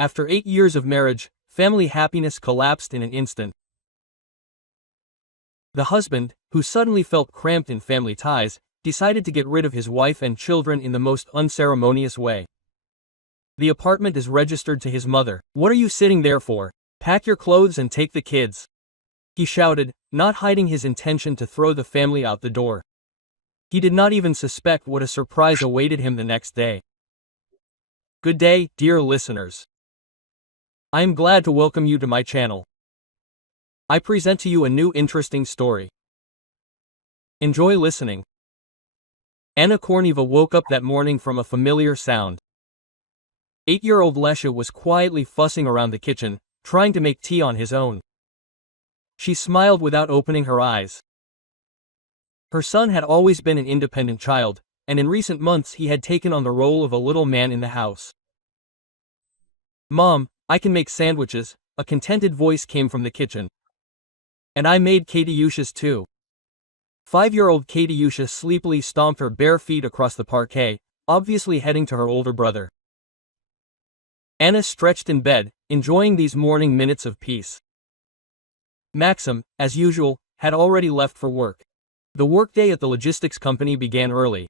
After 8 years of marriage, family happiness collapsed in an instant. The husband, who suddenly felt cramped in family ties, decided to get rid of his wife and children in the most unceremonious way. The apartment is registered to his mother. "What are you sitting there for? Pack your clothes and take the kids," he shouted, not hiding his intention to throw the family out the door. He did not even suspect what a surprise awaited him the next day. Good day, dear listeners. I am glad to welcome you to my channel. I present to you a new interesting story. Enjoy listening. Anna Korneva woke up that morning from a familiar sound. 8-year-old Lesha was quietly fussing around the kitchen, trying to make tea on his own. She smiled without opening her eyes. Her son had always been an independent child, and in recent months he had taken on the role of a little man in the house. "Mom, I can make sandwiches," a contented voice came from the kitchen. "And I made Katyusha's too." 5-year-old Katyusha sleepily stomped her bare feet across the parquet, obviously heading to her older brother. Anna stretched in bed, enjoying these morning minutes of peace. Maxim, as usual, had already left for work. The workday at the logistics company began early.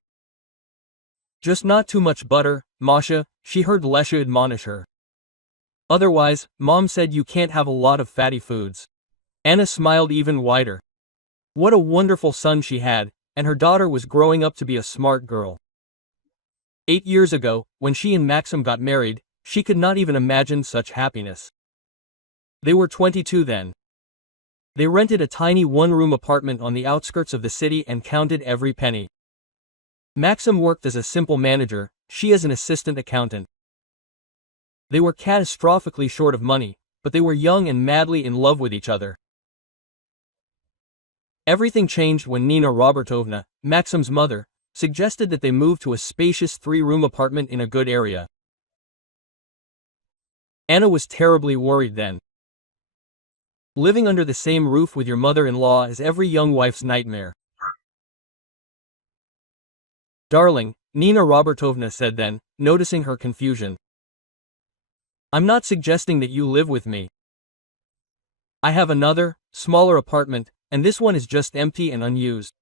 "Just not too much butter, Masha," she heard Lesha admonish her. "Otherwise, Mom said you can't have a lot of fatty foods." Anna smiled even wider. What a wonderful son she had, and her daughter was growing up to be a smart girl. 8 years ago, when she and Maxim got married, she could not even imagine such happiness. They were 22 then. They rented a tiny one-room apartment on the outskirts of the city and counted every penny. Maxim worked as a simple manager, she as an assistant accountant. They were catastrophically short of money, but they were young and madly in love with each other. Everything changed when Nina Robertovna, Maxim's mother, suggested that they move to a spacious 3-room apartment in a good area. Anna was terribly worried then. Living under the same roof with your mother-in-law is every young wife's nightmare. "Darling," Nina Robertovna said then, noticing her confusion. "I'm not suggesting that you live with me. I have another, smaller apartment, and this one is just empty and unused.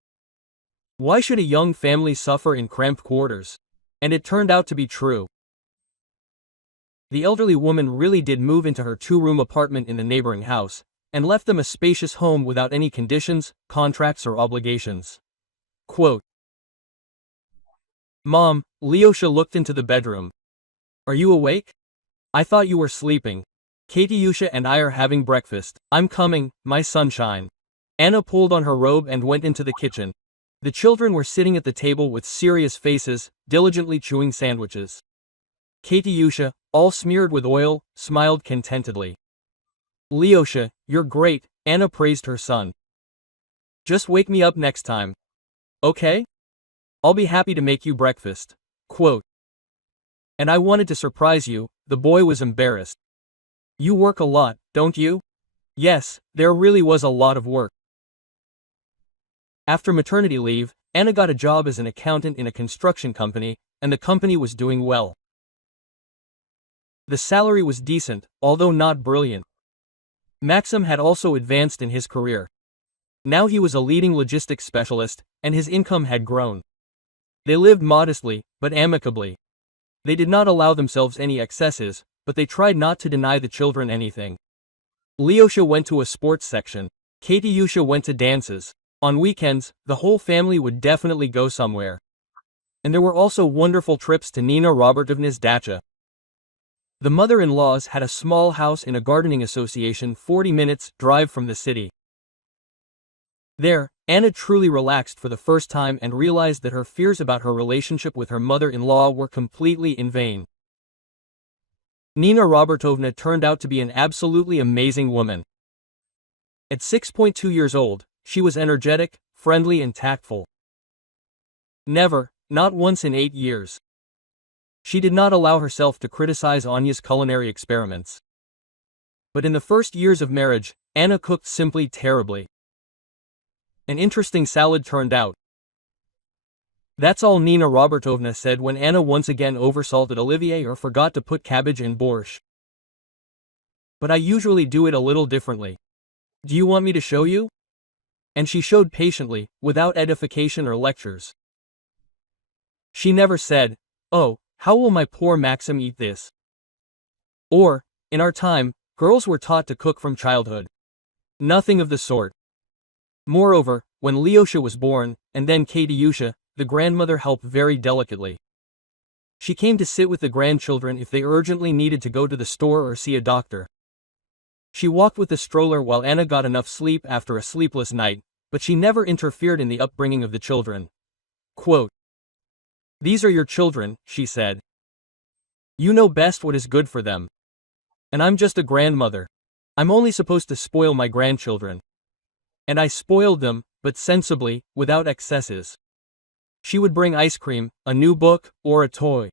Why should a young family suffer in cramped quarters?" And it turned out to be true. The elderly woman really did move into her 2-room apartment in the neighboring house, and left them a spacious home without any conditions, contracts or obligations. Quote, "Mom," Lyosha looked into the bedroom. "Are you awake? I thought you were sleeping. Katyusha and I are having breakfast. I'm coming, my sunshine." Anna pulled on her robe and went into the kitchen. The children were sitting at the table with serious faces, diligently chewing sandwiches. Katyusha, all smeared with oil, smiled contentedly. "Lyosha, you're great," Anna praised her son. "Just wake me up next time. Okay? I'll be happy to make you breakfast." Quote, "And I wanted to surprise you," the boy was embarrassed. "You work a lot, don't you?" Yes, there really was a lot of work. After maternity leave, Anna got a job as an accountant in a construction company, and the company was doing well. The salary was decent, although not brilliant. Maxim had also advanced in his career. Now he was a leading logistics specialist, and his income had grown. They lived modestly, but amicably. They did not allow themselves any excesses, but they tried not to deny the children anything. Lyosha went to a sports section. Katyusha went to dances. On weekends, the whole family would definitely go somewhere. And there were also wonderful trips to Nina Robertovna's dacha. The mother-in-laws had a small house in a gardening association 40 minutes drive from the city. There, Anna truly relaxed for the first time and realized that her fears about her relationship with her mother-in-law were completely in vain. Nina Robertovna turned out to be an absolutely amazing woman. At 6.2 years old, she was energetic, friendly and tactful. Never, not once in 8 years. She did not allow herself to criticize Anya's culinary experiments. But in the first years of marriage, Anna cooked simply terribly. An interesting salad turned out. That's all Nina Robertovna said when Anna once again oversalted Olivier or forgot to put cabbage in borscht. But I usually do it a little differently. Do you want me to show you? And she showed patiently, without edification or lectures. She never said, "Oh, how will my poor Maxim eat this?" Or, in our time, girls were taught to cook from childhood. Nothing of the sort. Moreover, when Lyosha was born, and then Katyusha, the grandmother helped very delicately. She came to sit with the grandchildren if they urgently needed to go to the store or see a doctor. She walked with the stroller while Anna got enough sleep after a sleepless night, but she never interfered in the upbringing of the children. Quote, "These are your children," she said. "You know best what is good for them. And I'm just a grandmother. I'm only supposed to spoil my grandchildren. And I spoiled them, but sensibly, without excesses." She would bring ice cream, a new book, or a toy.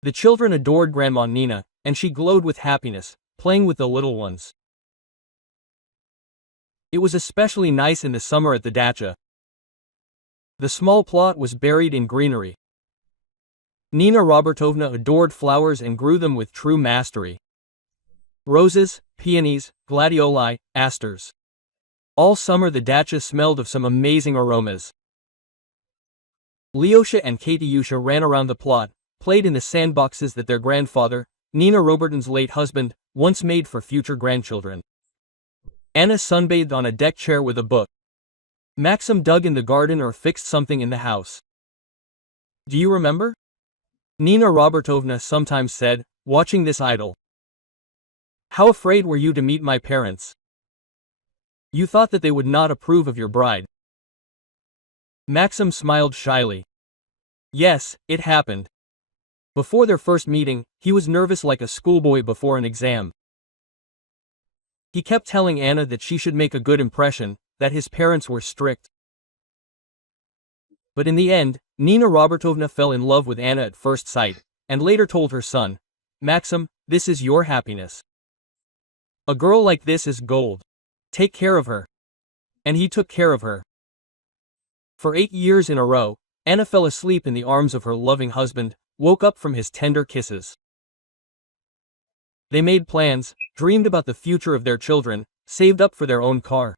The children adored Grandma Nina, and she glowed with happiness, playing with the little ones. It was especially nice in the summer at the dacha. The small plot was buried in greenery. Nina Robertovna adored flowers and grew them with true mastery. Roses, peonies, gladioli, asters. All summer the dacha smelled of some amazing aromas. Lyosha and Katyusha ran around the plot, played in the sandboxes that their grandfather, Nina Roberton's late husband, once made for future grandchildren. Anna sunbathed on a deck chair with a book. Maxim dug in the garden or fixed something in the house. Do you remember? Nina Robertovna sometimes said, watching this idyll. How afraid were you to meet my parents? You thought that they would not approve of your bride. Maxim smiled shyly. Yes, it happened. Before their first meeting, he was nervous like a schoolboy before an exam. He kept telling Anna that she should make a good impression, that his parents were strict. But in the end, Nina Robertovna fell in love with Anna at first sight, and later told her son, "Maxim, this is your happiness. A girl like this is gold. Take care of her." And he took care of her. For 8 years in a row, Anna fell asleep in the arms of her loving husband, woke up from his tender kisses. They made plans, dreamed about the future of their children, saved up for their own car.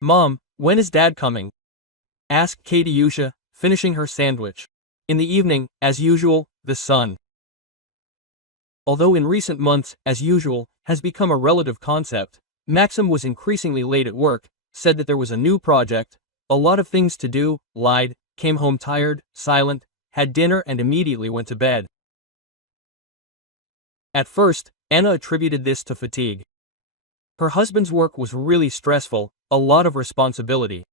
"Mom, when is Dad coming?" asked Katyusha, finishing her sandwich. In the evening, as usual, the sun. Although in recent months, as usual, has become a relative concept, Maxim was increasingly late at work, said that there was a new project, a lot of things to do, lied, came home tired, silent, had dinner and immediately went to bed. At first, Anna attributed this to fatigue. Her husband's work was really stressful, a lot of responsibility.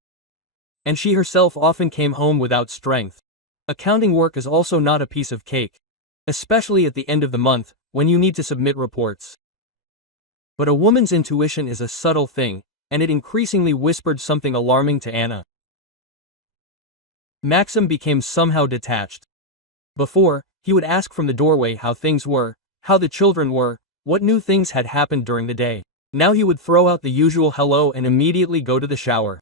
And she herself often came home without strength. Accounting work is also not a piece of cake. Especially at the end of the month, when you need to submit reports. But a woman's intuition is a subtle thing, and it increasingly whispered something alarming to Anna. Maxim became somehow detached. Before, he would ask from the doorway how things were, how the children were, what new things had happened during the day. Now he would throw out the usual hello and immediately go to the shower.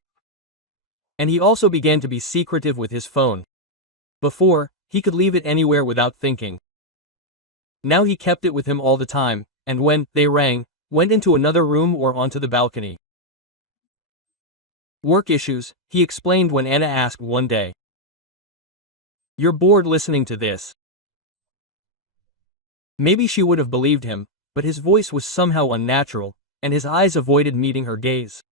And he also began to be secretive with his phone. Before, he could leave it anywhere without thinking. Now he kept it with him all the time, and when they rang, went into another room or onto the balcony. Work issues, he explained when Anna asked one day. You're bored listening to this. Maybe she would have believed him, but his voice was somehow unnatural, and his eyes avoided meeting her gaze.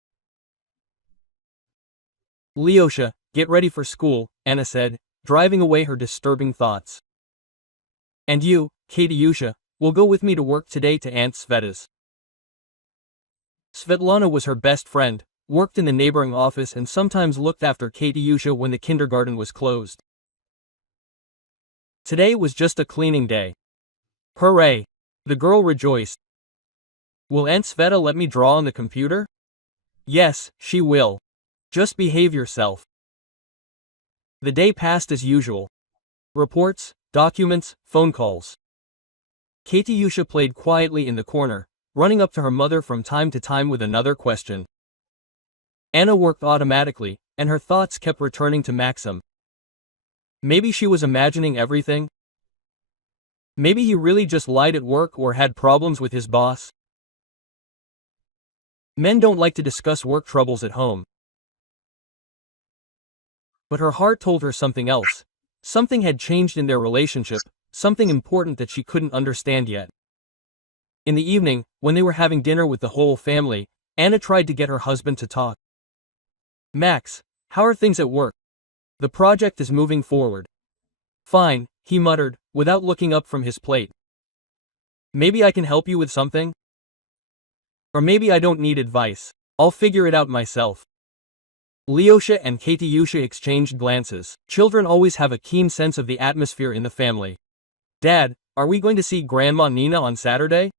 Lyosha, get ready for school, Anna said, driving away her disturbing thoughts. And you, Katyusha, will go with me to work today to Aunt Sveta's. Svetlana was her best friend, worked in the neighboring office and sometimes looked after Katyusha when the kindergarten was closed. Today was just a cleaning day. Hooray! The girl rejoiced. Will Aunt Sveta let me draw on the computer? Yes, she will. Just behave yourself. The day passed as usual. Reports, documents, phone calls. Katyusha played quietly in the corner, running up to her mother from time to time with another question. Anna worked automatically, and her thoughts kept returning to Maxim. Maybe she was imagining everything? Maybe he really just lied at work or had problems with his boss. Men don't like to discuss work troubles at home. But her heart told her something else. Something had changed in their relationship, something important that she couldn't understand yet. In the evening, when they were having dinner with the whole family, Anna tried to get her husband to talk. "Max, how are things at work? The project is moving forward." "Fine," he muttered, without looking up from his plate. "Maybe I can help you with something? Or maybe I don't need advice. I'll figure it out myself." Lyosha and Katyusha exchanged glances. Children always have a keen sense of the atmosphere in the family. "Dad, are we going to see Grandma Nina on Saturday?"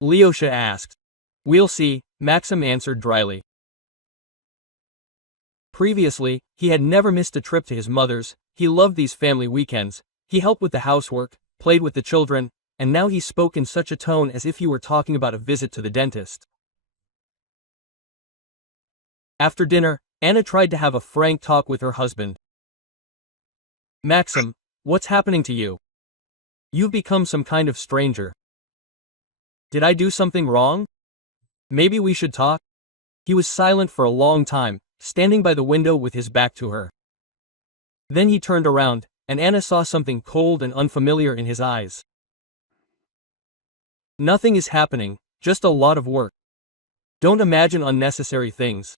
Lyosha asked. "We'll see," Maxim answered dryly. Previously, he had never missed a trip to his mother's. He loved these family weekends. He helped with the housework, played with the children, and now he spoke in such a tone as if he were talking about a visit to the dentist. After dinner, Anna tried to have a frank talk with her husband. "Maxim, what's happening to you? You've become some kind of stranger. Did I do something wrong? Maybe we should talk?" He was silent for a long time, standing by the window with his back to her. Then he turned around, and Anna saw something cold and unfamiliar in his eyes. "Nothing is happening, just a lot of work. Don't imagine unnecessary things."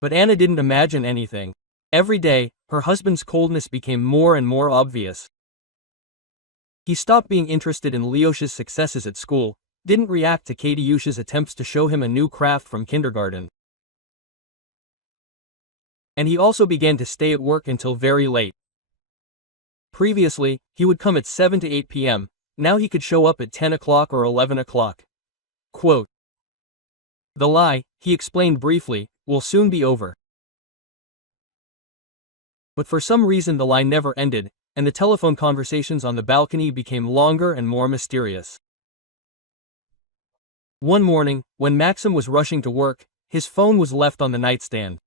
But Anna didn't imagine anything. Every day, her husband's coldness became more and more obvious. He stopped being interested in Lyosha's successes at school, didn't react to Katyusha's attempts to show him a new craft from kindergarten. And he also began to stay at work until very late. Previously, he would come at 7 to 8 p.m., now he could show up at 10 o'clock or 11 o'clock. Quote, "The lie," he explained briefly, "will soon be over." But for some reason the lie never ended, and the telephone conversations on the balcony became longer and more mysterious. One morning, when Maxim was rushing to work, his phone was left on the nightstand.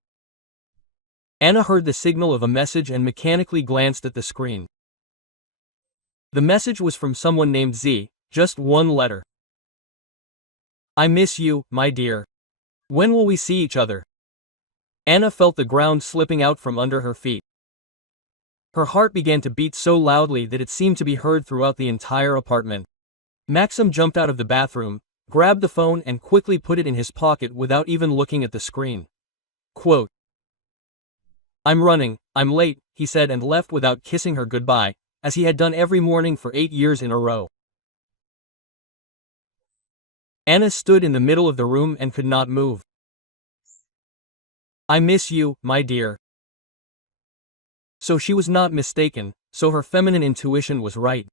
Anna heard the signal of a message and mechanically glanced at the screen. The message was from someone named Z, just one letter. "I miss you, my dear. When will we see each other?" Anna felt the ground slipping out from under her feet. Her heart began to beat so loudly that it seemed to be heard throughout the entire apartment. Maxim jumped out of the bathroom, grabbed the phone and quickly put it in his pocket without even looking at the screen. Quote, "I'm running, I'm late," he said and left without kissing her goodbye, as he had done every morning for 8 years in a row. Anna stood in the middle of the room and could not move. "I miss you, my dear." So she was not mistaken, so her feminine intuition was right.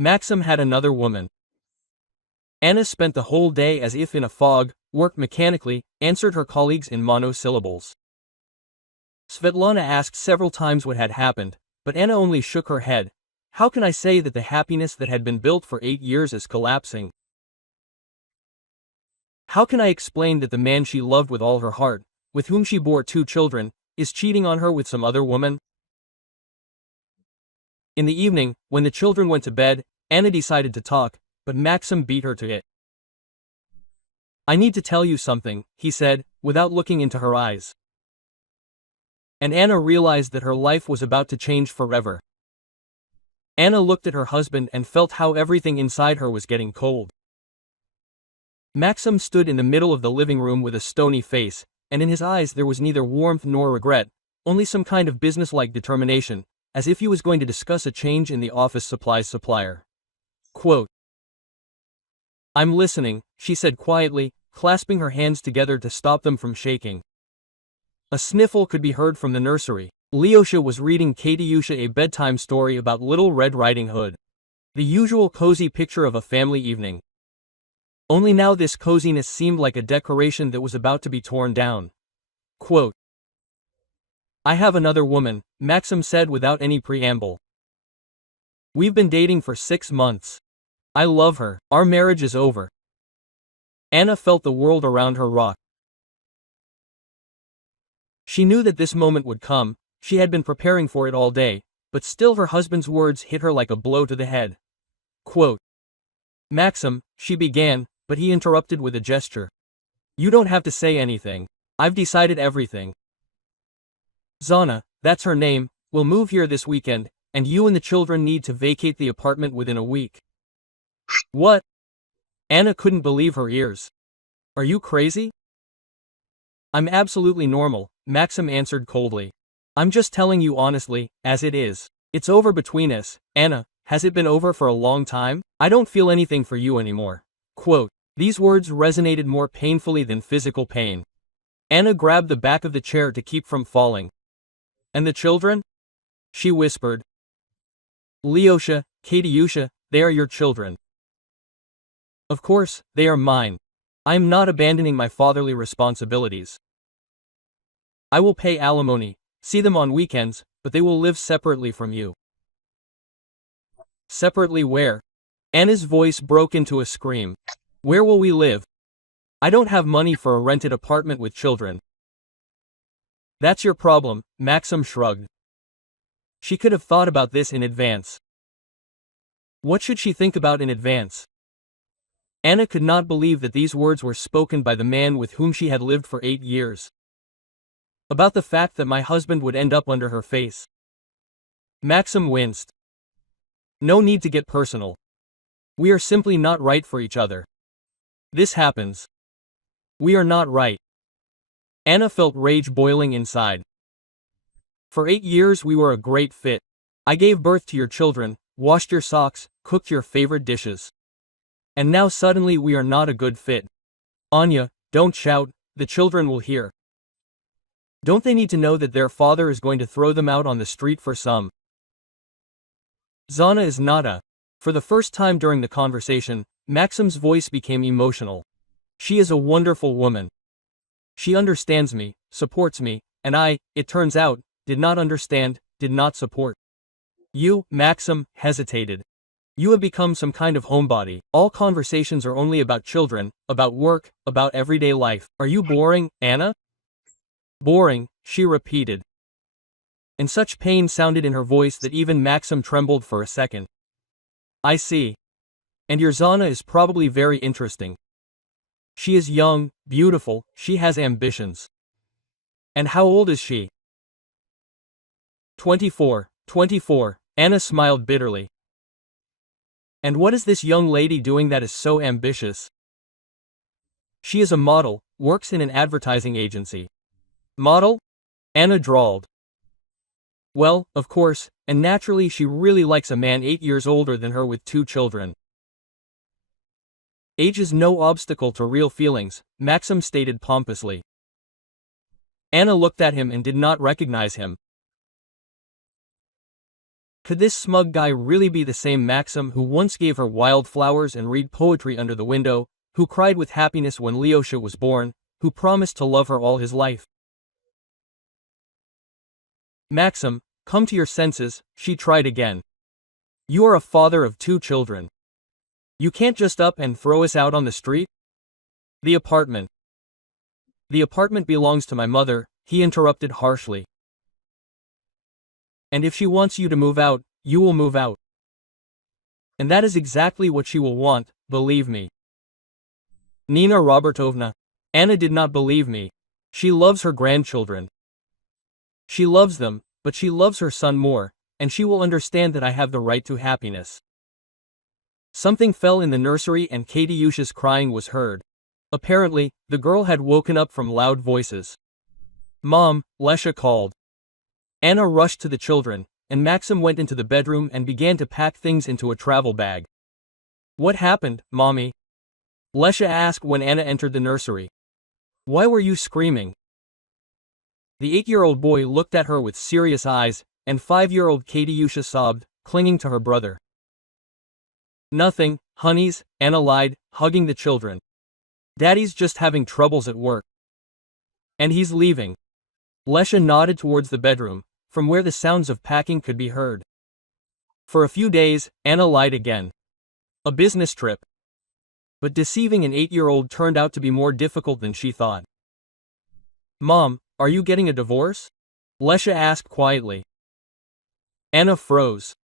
Maxim had another woman. Anna spent the whole day as if in a fog, worked mechanically, answered her colleagues in monosyllables. Svetlana asked several times what had happened, but Anna only shook her head. How can I say that the happiness that had been built for 8 years is collapsing? How can I explain that the man she loved with all her heart, with whom she bore 2 children, is cheating on her with some other woman? In the evening, when the children went to bed, Anna decided to talk, but Maxim beat her to it. "I need to tell you something," he said, without looking into her eyes. And Anna realized that her life was about to change forever. Anna looked at her husband and felt how everything inside her was getting cold. Maxim stood in the middle of the living room with a stony face, and in his eyes there was neither warmth nor regret, only some kind of businesslike determination, as if he was going to discuss a change in the office supplies supplier. Quote, "I'm listening," she said quietly, clasping her hands together to stop them from shaking. A sniffle could be heard from the nursery. Lyosha was reading Katyusha a bedtime story about Little Red Riding Hood. The usual cozy picture of a family evening. Only now this coziness seemed like a decoration that was about to be torn down. Quote, "I have another woman," Maxim said without any preamble. "We've been dating for 6 months. I love her. Our marriage is over." Anna felt the world around her rock. She knew that this moment would come, she had been preparing for it all day, but still her husband's words hit her like a blow to the head. Quote, "Maxim," she began, but he interrupted with a gesture. "You don't have to say anything. I've decided everything. Zana, that's her name, will move here this weekend, and you and the children need to vacate the apartment within a week." What? Anna couldn't believe her ears. "Are you crazy?" "I'm absolutely normal," Maxim answered coldly. "I'm just telling you honestly, as it is. It's over between us, Anna. Has it been over for a long time? I don't feel anything for you anymore." Quote. These words resonated more painfully than physical pain. Anna grabbed the back of the chair to keep from falling. "And the children?" she whispered. "Leosha, Katiusha, they are your children." "Of course, they are mine. I am not abandoning my fatherly responsibilities. I will pay alimony, see them on weekends, but they will live separately from you." "Separately where?" Anna's voice broke into a scream. "Where will we live? I don't have money for a rented apartment with children." "That's your problem," Maxim shrugged. She could have thought about this in advance. What should she think about in advance? Anna could not believe that these words were spoken by the man with whom she had lived for 8 years. About the fact that my husband would end up under her face. Maxim winced. "No need to get personal. We are simply not right for each other. This happens. We are not right." Anna felt rage boiling inside. "For 8 years we were a great fit. I gave birth to your children, washed your socks, cooked your favorite dishes. And now suddenly we are not a good fit. Anya, don't shout, the children will hear. Don't they need to know that their father is going to throw them out on the street for some?" Zana is not a. For the first time during the conversation, Maxim's voice became emotional. "She is a wonderful woman. She understands me, supports me, and I, it turns out, did not understand, did not support. You," Maxim hesitated. "You have become some kind of homebody. All conversations are only about children, about work, about everyday life. Are you boring, Anna?" "Boring," she repeated. And such pain sounded in her voice that even Maxim trembled for a second. "I see. And your Zana is probably very interesting. She is young, beautiful, she has ambitions. And how old is she?" 24, 24, Anna smiled bitterly. "And what is this young lady doing that is so ambitious?" "She is a model, works in an advertising agency." "Model?" Anna drawled. "Well, of course, and naturally she really likes a man 8 years older than her with 2 children." "Age is no obstacle to real feelings," Maxim stated pompously. Anna looked at him and did not recognize him. Could this smug guy really be the same Maxim who once gave her wildflowers and read poetry under the window, who cried with happiness when Leosha was born, who promised to love her all his life? "Maxim, come to your senses," she tried again. "You are a father of 2 children. You can't just up and throw us out on the street?" "The apartment." "The apartment belongs to my mother," he interrupted harshly. "And if she wants you to move out, you will move out. And that is exactly what she will want, believe me." "Nina Robertovna." Anna did not believe me. "She loves her grandchildren. She loves them, but she loves her son more, and she will understand that I have the right to happiness." Something fell in the nursery and Katiusha's crying was heard. Apparently, the girl had woken up from loud voices. "Mom," Lesha called. Anna rushed to the children, and Maxim went into the bedroom and began to pack things into a travel bag. "What happened, Mommy?" Lesha asked when Anna entered the nursery. "Why were you screaming?" The 8-year-old boy looked at her with serious eyes, and 5-year-old Katiusha sobbed, clinging to her brother. "Nothing, honeys," Anna lied, hugging the children. "Daddy's just having troubles at work. And he's leaving." Lesha nodded towards the bedroom, from where the sounds of packing could be heard. For a few days, Anna lied again. A business trip. But deceiving an 8-year-old turned out to be more difficult than she thought. "Mom, are you getting a divorce?" Lesha asked quietly. Anna froze.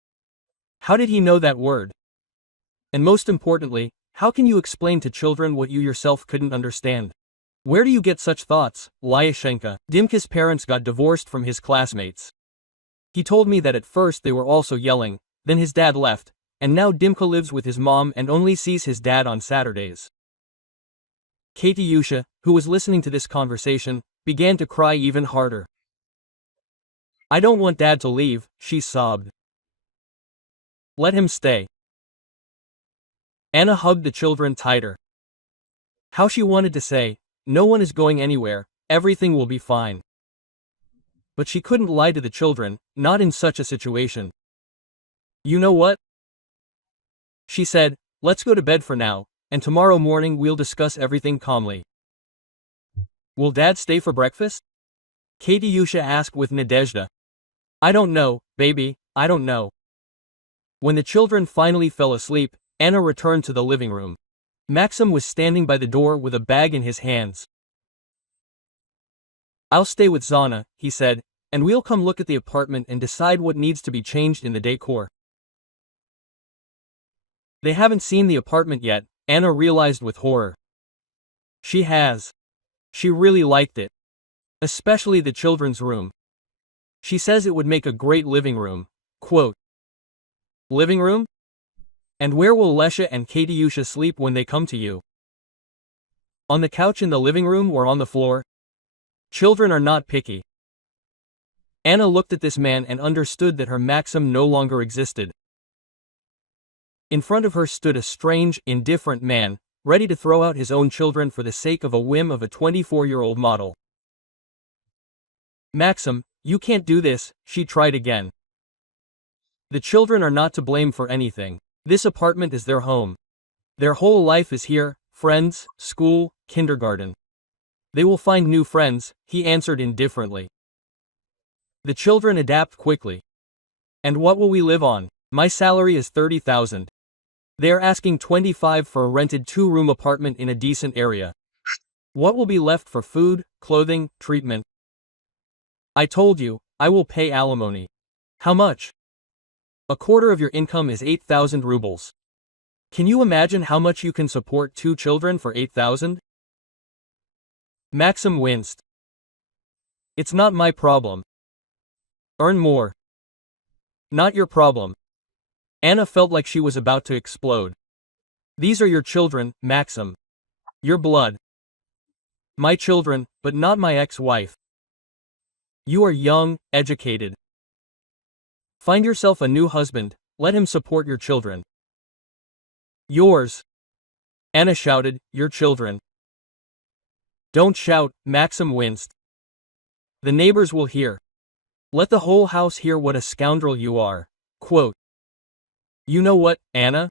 How did he know that word? And most importantly, how can you explain to children what you yourself couldn't understand? Where do you get such thoughts, Lyashenka? Dimka's parents got divorced from his classmates. He told me that at first they were also yelling, then his dad left, and now Dimka lives with his mom and only sees his dad on Saturdays. Katyusha, who was listening to this conversation, began to cry even harder. I don't want Dad to leave, she sobbed. Let him stay. Anna hugged the children tighter. How she wanted to say, no one is going anywhere, everything will be fine. But she couldn't lie to the children, not in such a situation. You know what? She said, let's go to bed for now, and tomorrow morning we'll discuss everything calmly. Will Dad stay for breakfast? Katyusha asked with Nadezhda. I don't know, baby, I don't know. When the children finally fell asleep, Anna returned to the living room. Maxim was standing by the door with a bag in his hands. I'll stay with Zana, he said, and we'll come look at the apartment and decide what needs to be changed in the decor. They haven't seen the apartment yet, Anna realized with horror. She has. She really liked it. Especially the children's room. She says it would make a great living room. Quote. Living room? And where will Lesha and Katyusha sleep when they come to you? On the couch in the living room or on the floor? Children are not picky. Anna looked at this man and understood that her Maxim no longer existed. In front of her stood a strange, indifferent man, ready to throw out his own children for the sake of a whim of a 24-year-old model. Maxim, you can't do this, she tried again. The children are not to blame for anything. This apartment is their home. Their whole life is here, friends, school, kindergarten. They will find new friends, he answered indifferently. The children adapt quickly. And what will we live on? My salary is 30,000. They are asking 25 for a rented 2-room apartment in a decent area. What will be left for food, clothing, treatment? I told you, I will pay alimony. How much? A quarter of your income is 8,000 rubles. Can you imagine how much you can support 2 children for 8,000? Maxim winced. It's not my problem. Earn more. Not your problem. Anna felt like she was about to explode. These are your children, Maxim. Your blood. My children, but not my ex-wife. You are young, educated. Find yourself a new husband, let him support your children. Yours. Anna shouted, your children. Don't shout, Maxim winced. The neighbors will hear. Let the whole house hear what a scoundrel you are. Quote. You know what, Anna?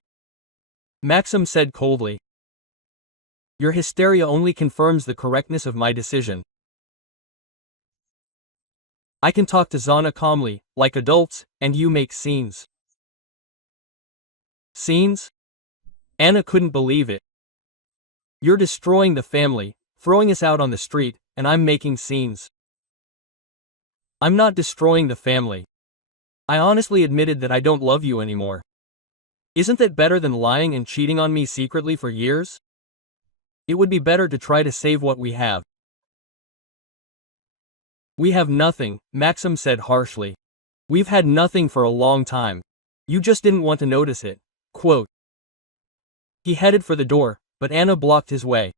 Maxim said coldly. Your hysteria only confirms the correctness of my decision. I can talk to Zana calmly, like adults, and you make scenes. Scenes? Anna couldn't believe it. You're destroying the family, throwing us out on the street, and I'm making scenes. I'm not destroying the family. I honestly admitted that I don't love you anymore. Isn't that better than lying and cheating on me secretly for years? It would be better to try to save what we have. We have nothing, Maxim said harshly. We've had nothing for a long time. You just didn't want to notice it. Quote. He headed for the door, but Anna blocked his way.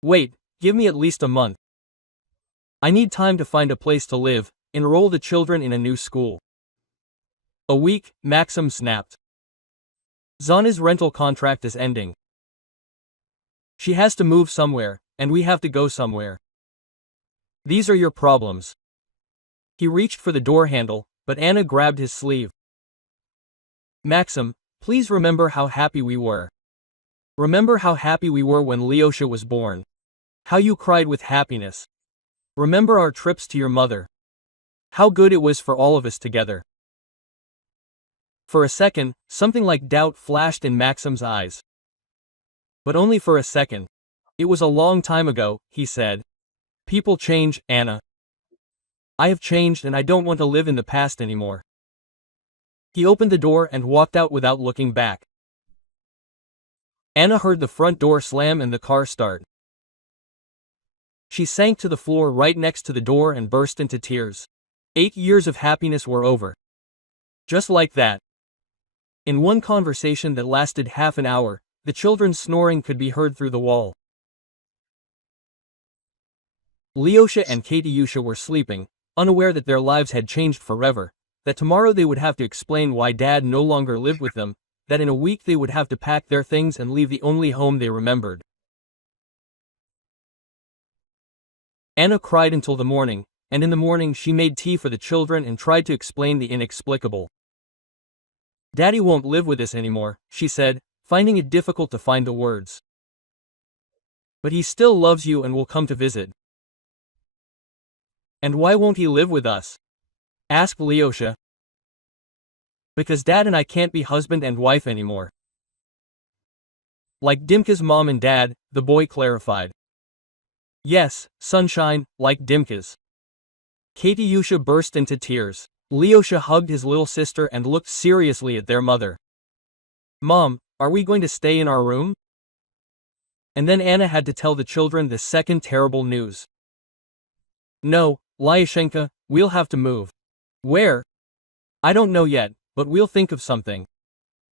Wait, give me at least a month. I need time to find a place to live, enroll the children in a new school. A week, Maxim snapped. Zana's rental contract is ending. She has to move somewhere, and we have to go somewhere. These are your problems. He reached for the door handle, but Anna grabbed his sleeve. Maxim, please remember how happy we were. Remember how happy we were when Lyosha was born. How you cried with happiness. Remember our trips to your mother. How good it was for all of us together. For a second, something like doubt flashed in Maxim's eyes. But only for a second. It was a long time ago, he said. People change, Anna. I have changed and I don't want to live in the past anymore. He opened the door and walked out without looking back. Anna heard the front door slam and the car start. She sank to the floor right next to the door and burst into tears. 8 years of happiness were over. Just like that. In one conversation that lasted half an hour, the children's snoring could be heard through the wall. Leosha and Katyusha were sleeping, unaware that their lives had changed forever, that tomorrow they would have to explain why Dad no longer lived with them, that in a week they would have to pack their things and leave the only home they remembered. Anna cried until the morning, and in the morning she made tea for the children and tried to explain the inexplicable. Daddy won't live with us anymore, she said, finding it difficult to find the words. But he still loves you and will come to visit. And why won't he live with us? Asked Leosha. Because Dad and I can't be husband and wife anymore. Like Dimka's mom and dad, the boy clarified. Yes, sunshine, like Dimka's. Katyusha burst into tears. Leosha hugged his little sister and looked seriously at their mother. Mom, are we going to stay in our room? And then Anna had to tell the children the second terrible news. No, Lyashenka, we'll have to move. Where? I don't know yet, but we'll think of something.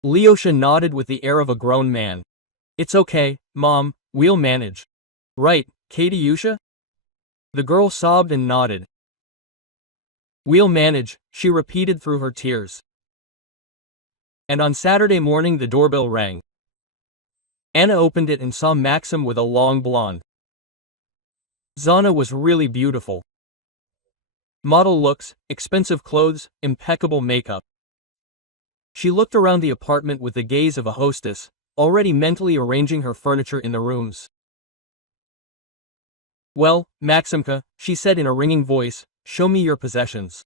Leosha nodded with the air of a grown man. It's okay, Mom, we'll manage. Right, Katyusha? The girl sobbed and nodded. We'll manage, she repeated through her tears. And on Saturday morning the doorbell rang. Anna opened it and saw Maxim with a long blonde. Zana was really beautiful. Model looks, expensive clothes, impeccable makeup. She looked around the apartment with the gaze of a hostess, already mentally arranging her furniture in the rooms. Well, Maximka, she said in a ringing voice, show me your possessions.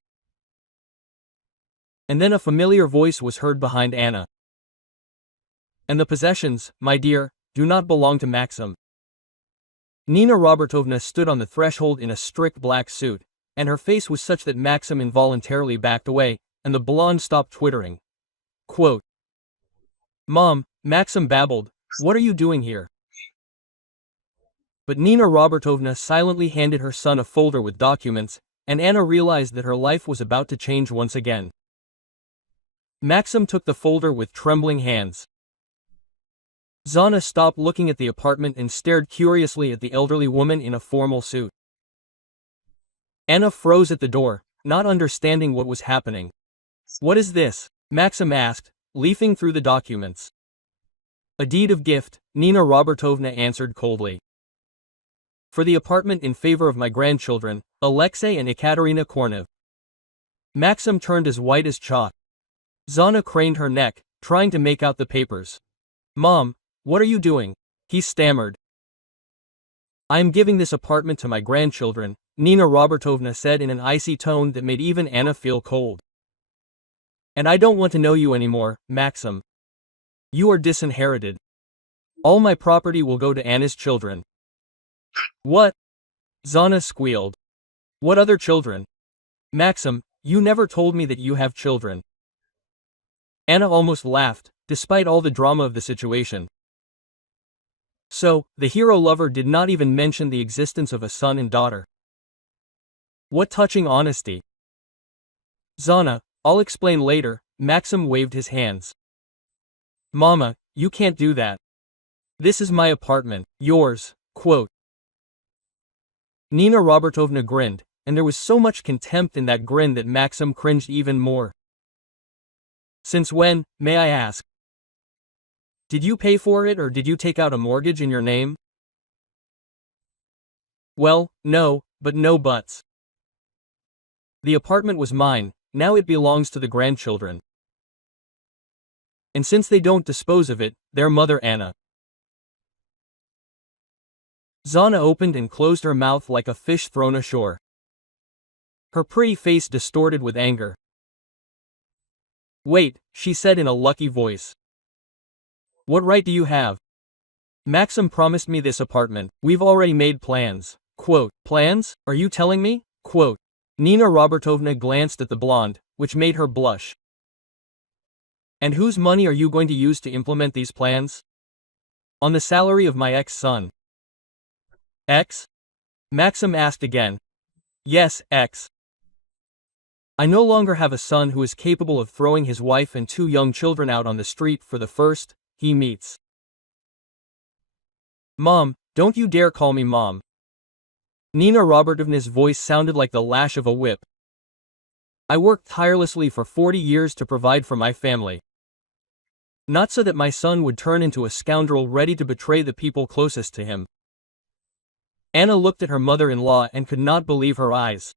And then a familiar voice was heard behind Anna. And the possessions, my dear, do not belong to Maxim. Nina Robertovna stood on the threshold in a strict black suit, and her face was such that Maxim involuntarily backed away, and the blonde stopped twittering. Quote, Mom, Maxim babbled, what are you doing here? But Nina Robertovna silently handed her son a folder with documents, and Anna realized that her life was about to change once again. Maxim took the folder with trembling hands. Zana stopped looking at the apartment and stared curiously at the elderly woman in a formal suit. Anna froze at the door, not understanding what was happening. What is this? Maxim asked, leafing through the documents. A deed of gift, Nina Robertovna answered coldly. For the apartment in favor of my grandchildren, Alexei and Ekaterina Kornev. Maxim turned as white as chalk. Zana craned her neck, trying to make out the papers. Mom, what are you doing? He stammered. I am giving this apartment to my grandchildren, Nina Robertovna said in an icy tone that made even Anna feel cold. And I don't want to know you anymore, Maxim. You are disinherited. All my property will go to Anna's children. What? Zana squealed. What other children? Maxim, you never told me that you have children. Anna almost laughed, despite all the drama of the situation. So, the hero lover did not even mention the existence of a son and daughter. What touching honesty. Zana, I'll explain later, Maxim waved his hands. Mama, you can't do that. This is my apartment, yours, quote. Nina Robertovna grinned, and there was so much contempt in that grin that Maxim cringed even more. Since when, may I ask? Did you pay for it or did you take out a mortgage in your name? Well, no, but no buts. The apartment was mine, now it belongs to the grandchildren. And since they don't dispose of it, their mother Anna. Zana opened and closed her mouth like a fish thrown ashore. Her pretty face distorted with anger. Wait, she said in a lucky voice. What right do you have? Maxim promised me this apartment, we've already made plans. Quote, plans? Are you telling me? Quote. Nina Robertovna glanced at the blonde, which made her blush. And whose money are you going to use to implement these plans? On the salary of my ex-son. Ex? Maxim asked again. Yes, ex. I no longer have a son who is capable of throwing his wife and 2 young children out on the street for the first he meets. Mom, don't you dare call me mom. Nina Robertovna's voice sounded like the lash of a whip. I worked tirelessly for 40 years to provide for my family. Not so that my son would turn into a scoundrel ready to betray the people closest to him. Anna looked at her mother-in-law and could not believe her eyes.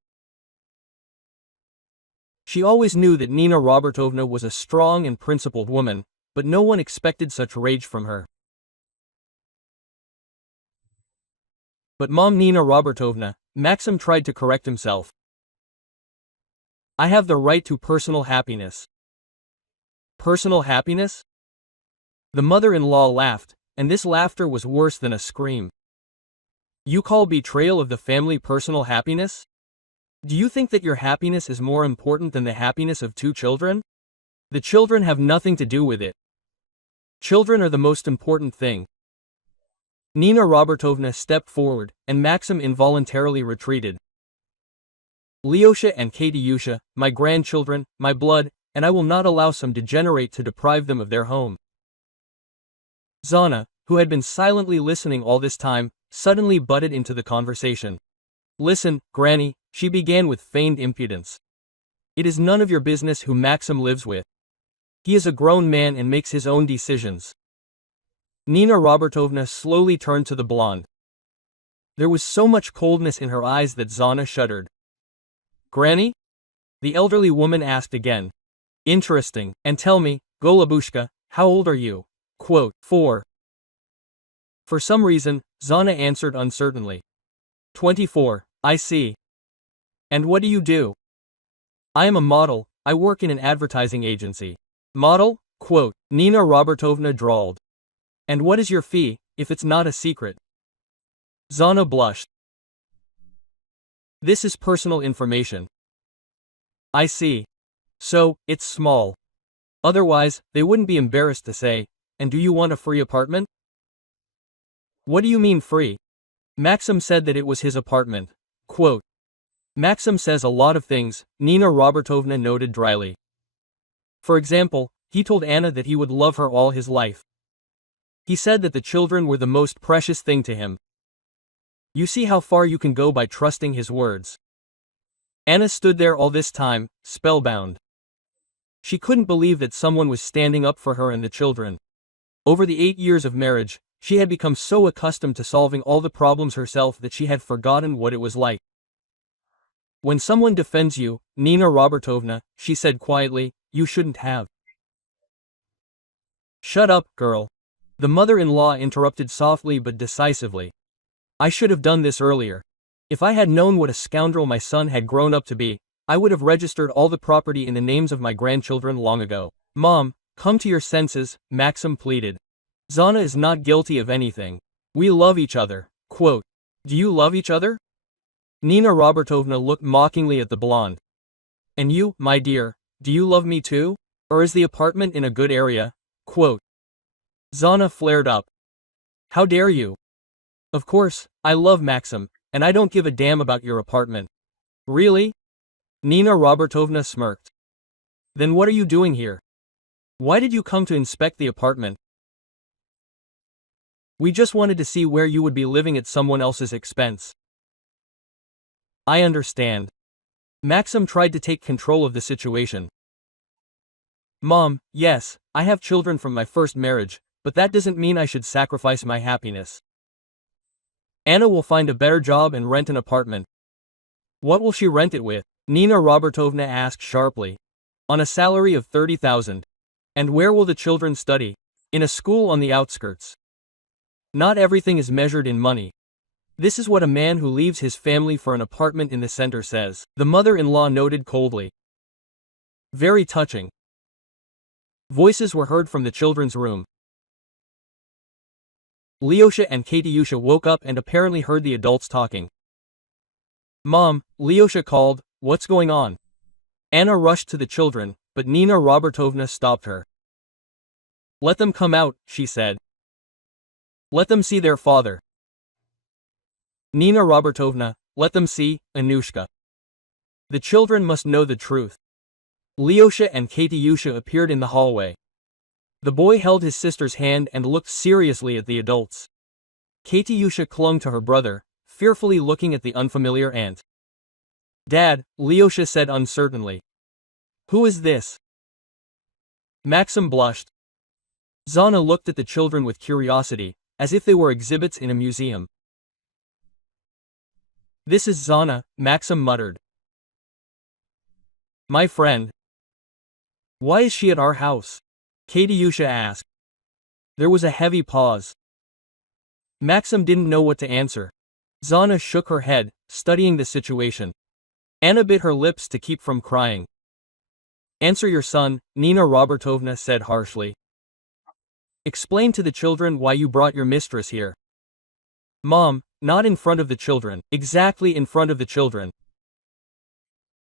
She always knew that Nina Robertovna was a strong and principled woman, but no one expected such rage from her. But Mom Nina Robertovna, Maxim tried to correct himself. I have the right to personal happiness. Personal happiness? The mother-in-law laughed, and this laughter was worse than a scream. You call betrayal of the family personal happiness? Do you think that your happiness is more important than the happiness of 2 children? The children have nothing to do with it. Children are the most important thing. Nina Robertovna stepped forward, and Maxim involuntarily retreated. Lyosha and Katyusha, my grandchildren, my blood, and I will not allow some degenerate to deprive them of their home. Zana, who had been silently listening all this time, suddenly butted into the conversation. Listen, Granny, she began with feigned impudence. It is none of your business who Maxim lives with. He is a grown man and makes his own decisions. Nina Robertovna slowly turned to the blonde. There was so much coldness in her eyes that Zana shuddered. Granny? The elderly woman asked again. Interesting, and tell me, Golubushka, how old are you? Quote, 4. For some reason, Zana answered uncertainly. 24, I see. And what do you do? I am a model, I work in an advertising agency. Model? Quote, Nina Robertovna drawled. And what is your fee, if it's not a secret? Zana blushed. This is personal information. I see. So, it's small. Otherwise, they wouldn't be embarrassed to say, and do you want a free apartment? What do you mean free? Maxim said that it was his apartment. Quote. Maxim says a lot of things, Nina Robertovna noted dryly. For example, he told Anna that he would love her all his life. He said that the children were the most precious thing to him. You see how far you can go by trusting his words. Anna stood there all this time, spellbound. She couldn't believe that someone was standing up for her and the children. Over the 8 years of marriage, she had become so accustomed to solving all the problems herself that she had forgotten what it was like. When someone defends you, Nina Robertovna, she said quietly, you shouldn't have. Shut up, girl. The mother-in-law interrupted softly but decisively. I should have done this earlier. If I had known what a scoundrel my son had grown up to be, I would have registered all the property in the names of my grandchildren long ago. Mom, come to your senses, Maxim pleaded. Zana is not guilty of anything. We love each other. Quote. Do you love each other? Nina Robertovna looked mockingly at the blonde. And you, my dear, do you love me too? Or is the apartment in a good area? Quote. Zana flared up. How dare you? Of course, I love Maxim, and I don't give a damn about your apartment. Really? Nina Robertovna smirked. Then what are you doing here? Why did you come to inspect the apartment? We just wanted to see where you would be living at someone else's expense. I understand. Maxim tried to take control of the situation. Mom, yes, I have children from my first marriage, but that doesn't mean I should sacrifice my happiness. Anna will find a better job and rent an apartment. What will she rent it with? Nina Robertovna asked sharply. On a salary of 30,000. And where will the children study? In a school on the outskirts. Not everything is measured in money. This is what a man who leaves his family for an apartment in the center says, the mother-in-law noted coldly. Very touching. Voices were heard from the children's room. Lyosha and Katyusha woke up and apparently heard the adults talking. Mom, Lyosha called, what's going on? Anna rushed to the children, but Nina Robertovna stopped her. Let them come out, she said. Let them see their father. Nina Robertovna, let them see, Anushka. The children must know the truth. Lyosha and Katyusha appeared in the hallway. The boy held his sister's hand and looked seriously at the adults. Katyusha clung to her brother, fearfully looking at the unfamiliar aunt. Dad, Lyosha said uncertainly. Who is this? Maxim blushed. Zana looked at the children with curiosity, as if they were exhibits in a museum. This is Zana, Maxim muttered. My friend. Why is she at our house? Katyusha asked. There was a heavy pause. Maxim didn't know what to answer. Zana shook her head, studying the situation. Anna bit her lips to keep from crying. Answer your son, Nina Robertovna said harshly. Explain to the children why you brought your mistress here. Mom, not in front of the children, exactly in front of the children.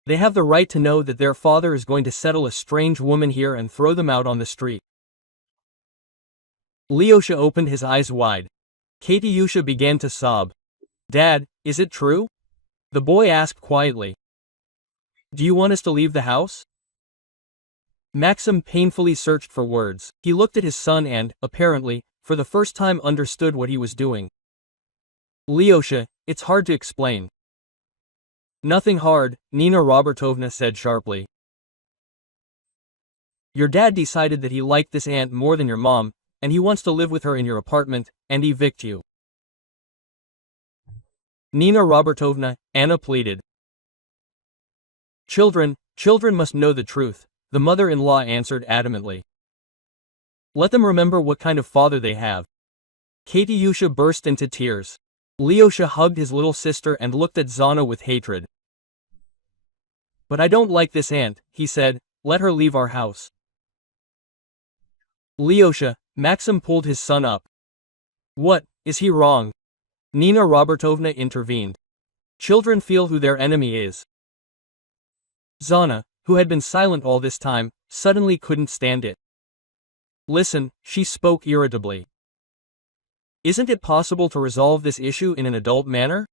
They have the right to know that their father is going to settle a strange woman here and throw them out on the street. Lyosha opened his eyes wide. Katyusha began to sob. Dad, is it true? The boy asked quietly. Do you want us to leave the house? Maxim painfully searched for words. He looked at his son and, apparently, for the first time understood what he was doing. Lyosha, it's hard to explain. Nothing hard, Nina Robertovna said sharply. Your dad decided that he liked this aunt more than your mom, and he wants to live with her in your apartment, and evict you. Nina Robertovna, Anna pleaded. Children must know the truth, the mother-in-law answered adamantly. Let them remember what kind of father they have. Katyusha burst into tears. Lyosha hugged his little sister and looked at Zana with hatred. But I don't like this aunt, he said, let her leave our house. Lyosha, Maxim pulled his son up. What, is he wrong? Nina Robertovna intervened. Children feel who their enemy is. Zana, who had been silent all this time, suddenly couldn't stand it. Listen, she spoke irritably. Isn't it possible to resolve this issue in an adult manner?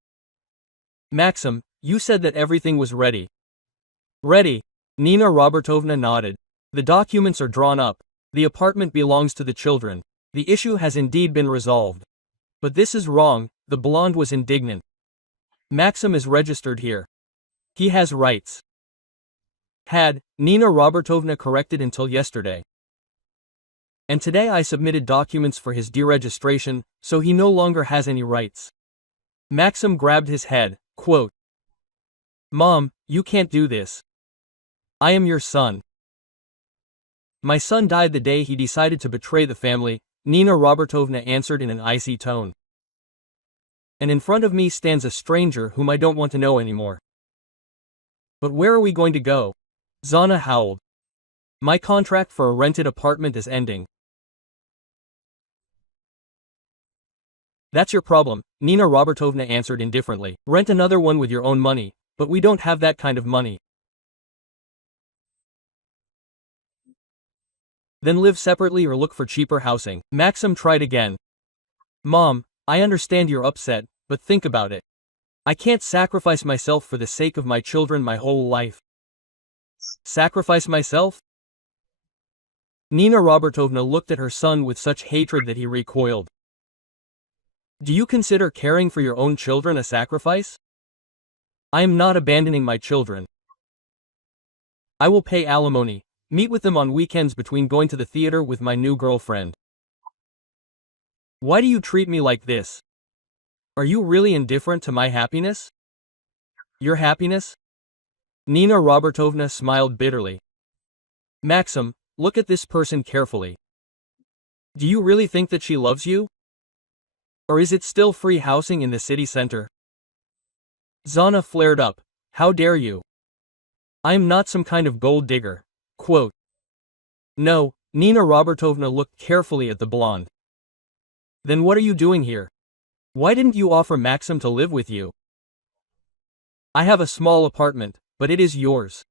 Maxim, you said that everything was ready. Ready. Nina Robertovna nodded. The documents are drawn up. The apartment belongs to the children. The issue has indeed been resolved. But this is wrong, the blonde was indignant. Maxim is registered here. He has rights. Had, Nina Robertovna corrected until yesterday. And today I submitted documents for his deregistration, so he no longer has any rights. Maxim grabbed his head, quote, Mom, you can't do this. I am your son. My son died the day he decided to betray the family, Nina Robertovna answered in an icy tone. And in front of me stands a stranger whom I don't want to know anymore. But where are we going to go? Zana howled. My contract for a rented apartment is ending. That's your problem, Nina Robertovna answered indifferently. Rent another one with your own money, but we don't have that kind of money. Then live separately or look for cheaper housing. Maxim tried again. Mom, I understand you're upset, but think about it. I can't sacrifice myself for the sake of my children my whole life. Sacrifice myself? Nina Robertovna looked at her son with such hatred that he recoiled. Do you consider caring for your own children a sacrifice? I am not abandoning my children. I will pay alimony, meet with them on weekends between going to the theater with my new girlfriend. Why do you treat me like this? Are you really indifferent to my happiness? Your happiness? Nina Robertovna smiled bitterly. Maxim, look at this person carefully. Do you really think that she loves you? Or is it still free housing in the city center? Zana flared up. How dare you? I am not some kind of gold digger. Quote. No, Nina Robertovna looked carefully at the blonde. Then what are you doing here? Why didn't you offer Maxim to live with you? I have a small apartment, but it is yours.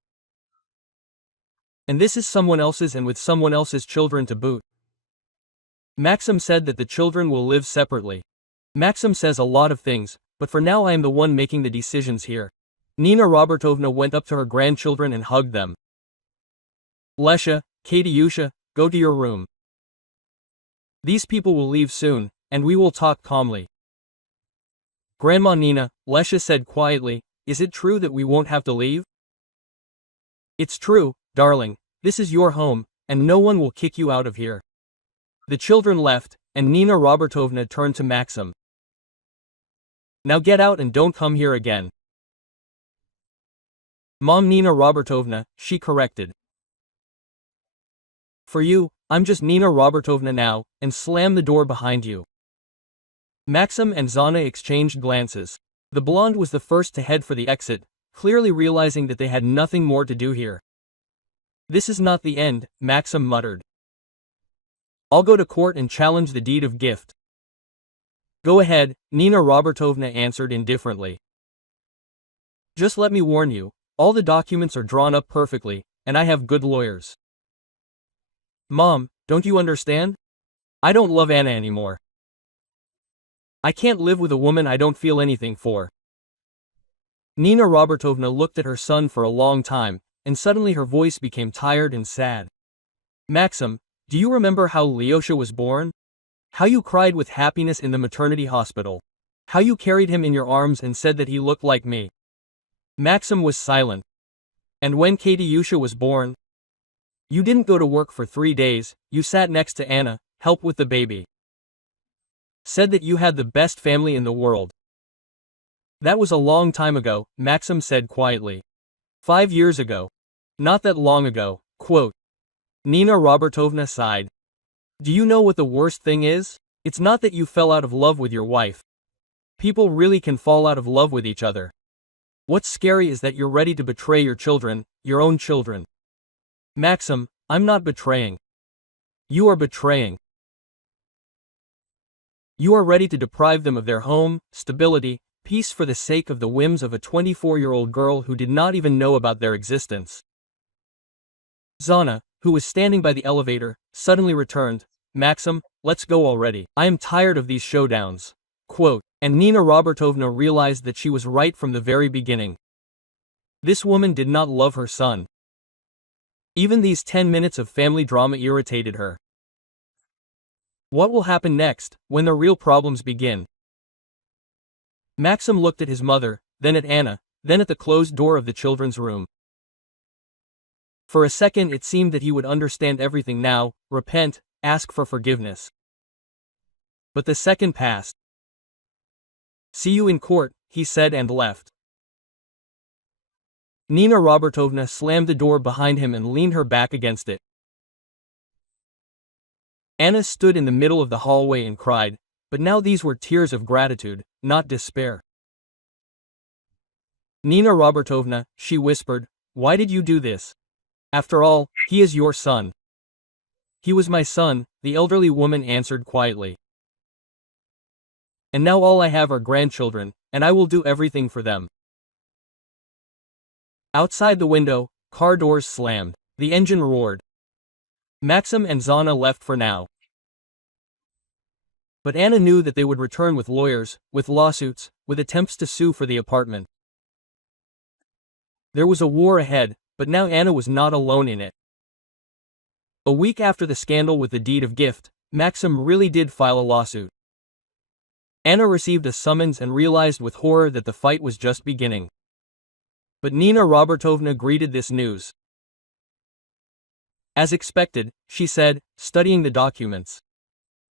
And this is someone else's and with someone else's children to boot. Maxim said that the children will live separately. Maxim says a lot of things, but for now I am the one making the decisions here. Nina Robertovna went up to her grandchildren and hugged them. Lesha, Katyusha, go to your room. These people will leave soon, and we will talk calmly. Grandma Nina, Lesha said quietly, is it true that we won't have to leave? It's true, darling, this is your home, and no one will kick you out of here. The children left, and Nina Robertovna turned to Maxim. Now get out and don't come here again. Mom Nina Robertovna, she corrected. For you, I'm just Nina Robertovna now, and slam the door behind you. Maxim and Zana exchanged glances. The blonde was the first to head for the exit, clearly realizing that they had nothing more to do here. This is not the end, Maxim muttered. I'll go to court and challenge the deed of gift. Go ahead, Nina Robertovna answered indifferently. Just let me warn you, all the documents are drawn up perfectly, and I have good lawyers. Mom, don't you understand? I don't love Anna anymore. I can't live with a woman I don't feel anything for. Nina Robertovna looked at her son for a long time, and suddenly her voice became tired and sad. Maxim, do you remember how Lyosha was born? How you cried with happiness in the maternity hospital? How you carried him in your arms and said that he looked like me? Maxim was silent. And when Katyusha was born? You didn't go to work for 3 days, you sat next to Anna, helped with the baby. Said that you had the best family in the world. That was a long time ago, Maxim said quietly. 5 years ago. Not that long ago, quote. Nina Robertovna sighed. Do you know what the worst thing is? It's not that you fell out of love with your wife. People really can fall out of love with each other. What's scary is that you're ready to betray your children, your own children. Maxim, I'm not betraying. You are betraying. You are ready to deprive them of their home, stability, peace for the sake of the whims of a 24-year-old girl who did not even know about their existence. Zana, who was standing by the elevator, suddenly returned. Maxim, let's go already. I am tired of these showdowns. Quote, and Nina Robertovna realized that she was right from the very beginning. This woman did not love her son. Even these 10 minutes of family drama irritated her. What will happen next, when the real problems begin? Maxim looked at his mother, then at Anna, then at the closed door of the children's room. For a second it seemed that he would understand everything now, repent, ask for forgiveness. But the second passed. See you in court, he said and left. Nina Robertovna slammed the door behind him and leaned her back against it. Anna stood in the middle of the hallway and cried, but now these were tears of gratitude, not despair. Nina Robertovna, she whispered, why did you do this? After all, he is your son. He was my son, the elderly woman answered quietly. And now all I have are grandchildren, and I will do everything for them. Outside the window, car doors slammed. The engine roared. Maxim and Zana left for now. But Anna knew that they would return with lawyers, with lawsuits, with attempts to sue for the apartment. There was a war ahead, but now Anna was not alone in it. A week after the scandal with the deed of gift, Maxim really did file a lawsuit. Anna received a summons and realized with horror that the fight was just beginning. But Nina Robertovna greeted this news. As expected, she said, studying the documents.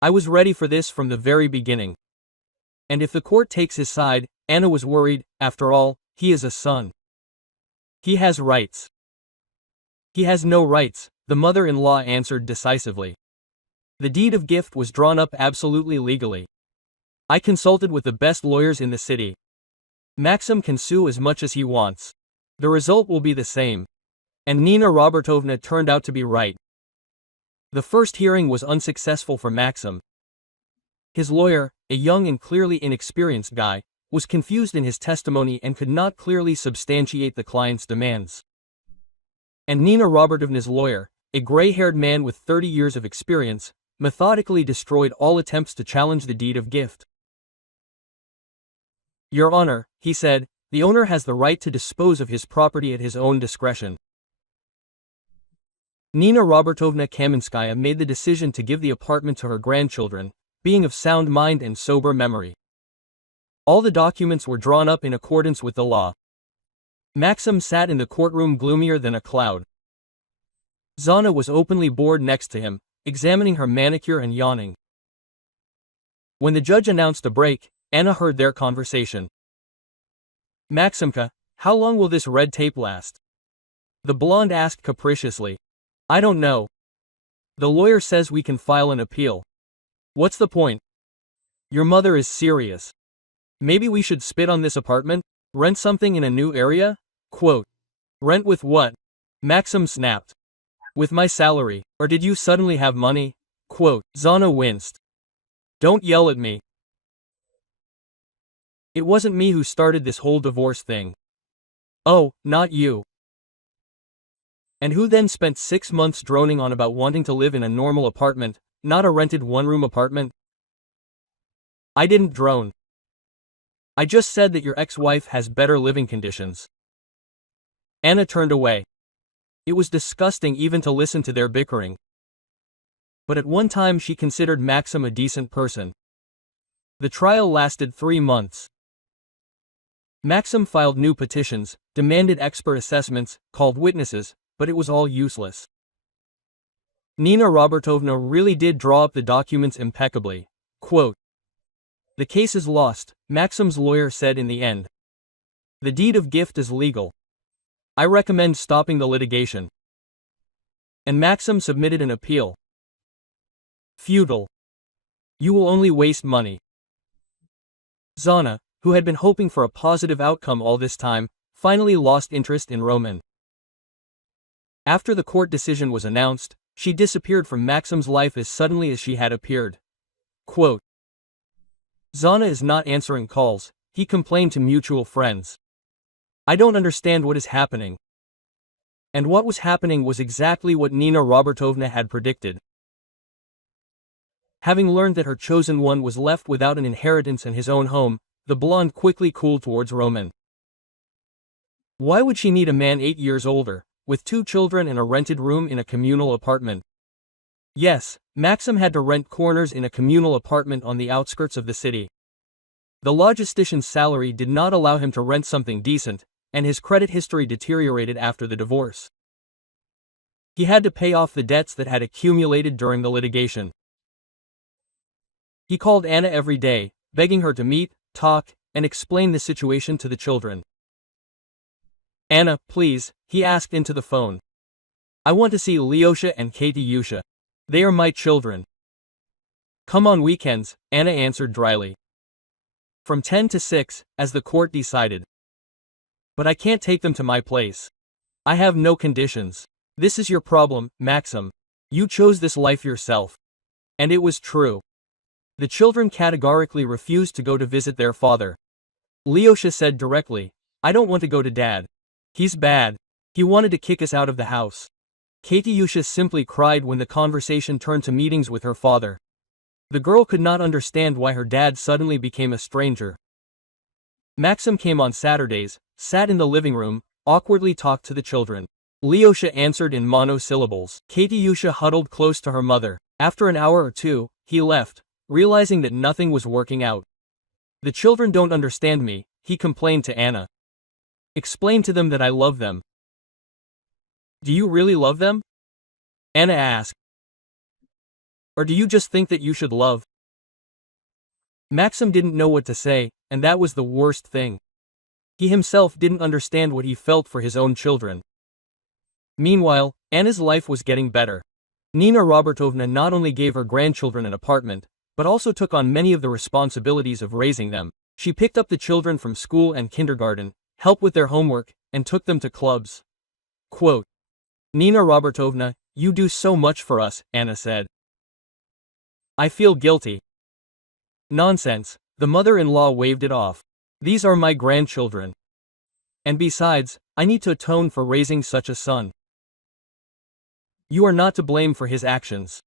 I was ready for this from the very beginning. And if the court takes his side, Anna was worried, after all, he is a son. He has rights. He has no rights, the mother-in-law answered decisively. The deed of gift was drawn up absolutely legally. I consulted with the best lawyers in the city. Maxim can sue as much as he wants. The result will be the same. And Nina Robertovna turned out to be right. The first hearing was unsuccessful for Maxim. His lawyer, a young and clearly inexperienced guy, was confused in his testimony and could not clearly substantiate the client's demands. And Nina Robertovna's lawyer, a gray-haired man with 30 years of experience, methodically destroyed all attempts to challenge the deed of gift. Your Honor, he said, the owner has the right to dispose of his property at his own discretion. Nina Robertovna Kamenskaya made the decision to give the apartment to her grandchildren, being of sound mind and sober memory. All the documents were drawn up in accordance with the law. Maxim sat in the courtroom gloomier than a cloud. Zana was openly bored next to him, examining her manicure and yawning. When the judge announced a break, Anna heard their conversation. Maximka, how long will this red tape last? The blonde asked capriciously. I don't know. The lawyer says we can file an appeal. What's the point? Your mother is serious. Maybe we should spit on this apartment? Rent something in a new area? Quote. Rent with what? Maxim snapped. With my salary, or did you suddenly have money? Quote. Zana winced. Don't yell at me. It wasn't me who started this whole divorce thing. Oh, not you. And who then spent 6 months droning on about wanting to live in a normal apartment, not a rented one-room apartment? I didn't drone. I just said that your ex-wife has better living conditions. Anna turned away. It was disgusting even to listen to their bickering. But at one time she considered Maxim a decent person. The trial lasted 3 months. Maxim filed new petitions, demanded expert assessments, called witnesses, but it was all useless. Nina Robertovna really did draw up the documents impeccably. Quote. The case is lost, Maxim's lawyer said in the end. The deed of gift is legal. I recommend stopping the litigation. And Maxim submitted an appeal. Futile. You will only waste money. Zana, who had been hoping for a positive outcome all this time, finally lost interest in Roman. After the court decision was announced, she disappeared from Maxim's life as suddenly as she had appeared. Quote. Zana is not answering calls, he complained to mutual friends. I don't understand what is happening. And what was happening was exactly what Nina Robertovna had predicted. Having learned that her chosen one was left without an inheritance and his own home, the blonde quickly cooled towards Roman. Why would she need a man 8 years older, with 2 children and a rented room in a communal apartment? Yes, Maxim had to rent corners in a communal apartment on the outskirts of the city. The logistician's salary did not allow him to rent something decent, and his credit history deteriorated after the divorce. He had to pay off the debts that had accumulated during the litigation. He called Anna every day, begging her to meet, talk, and explain the situation to the children. Anna, please, he asked into the phone. I want to see Lyosha and Katyusha. They are my children. Come on weekends, Anna answered dryly. From 10 to 6, as the court decided. But I can't take them to my place. I have no conditions. This is your problem, Maxim. You chose this life yourself. And it was true. The children categorically refused to go to visit their father. Lyosha said directly, I don't want to go to Dad. He's bad. He wanted to kick us out of the house. Katyusha simply cried when the conversation turned to meetings with her father. The girl could not understand why her dad suddenly became a stranger. Maxim came on Saturdays, sat in the living room, awkwardly talked to the children. Lyosha answered in monosyllables. Katyusha huddled close to her mother. After an hour or two, he left, realizing that nothing was working out. The children don't understand me, he complained to Anna. Explain to them that I love them. Do you really love them? Anna asked. Or do you just think that you should love? Maxim didn't know what to say, and that was the worst thing. He himself didn't understand what he felt for his own children. Meanwhile, Anna's life was getting better. Nina Robertovna not only gave her grandchildren an apartment, but also took on many of the responsibilities of raising them. She picked up the children from school and kindergarten, helped with their homework, and took them to clubs. Quote. Nina Robertovna, you do so much for us, Anna said. I feel guilty. Nonsense, the mother-in-law waved it off. These are my grandchildren. And besides, I need to atone for raising such a son. You are not to blame for his actions.